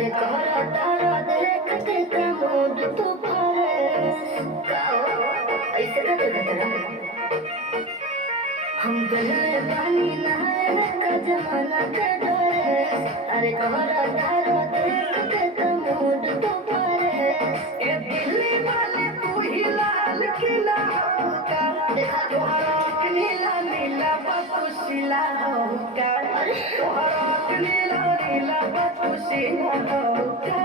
अरे कोहरा तारा देख के कमोड तू पारे काओ ऐसे का तेरा हम गले पानी नहाए का जमाना के डरे अरे कोहरा तारा देख के कमोड तू पारे ए दिल्ली वाले तू ही लाल किला होगा देखा तोहरा नीला नीला बतुशिला होगा तोहरा नीला नीला बतुशिला होगा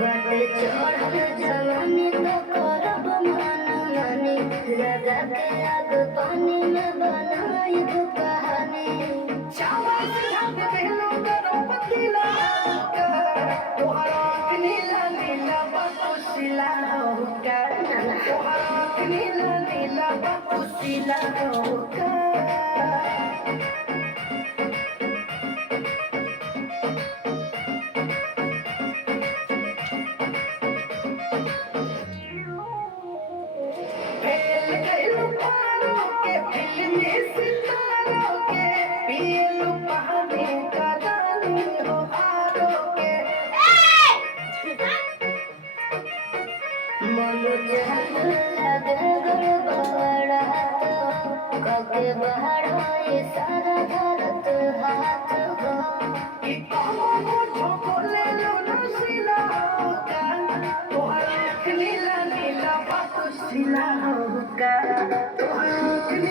बाटे चढ़ल जवानी तो करब माना मानी लगा के आग पानी में बनाई दो कहानी नीला नीला बतुशिला होगा मन जहल लगे गड़बड़ा तो कके बहराए सारा धरत हाथ हो नीला नीला बतुशिला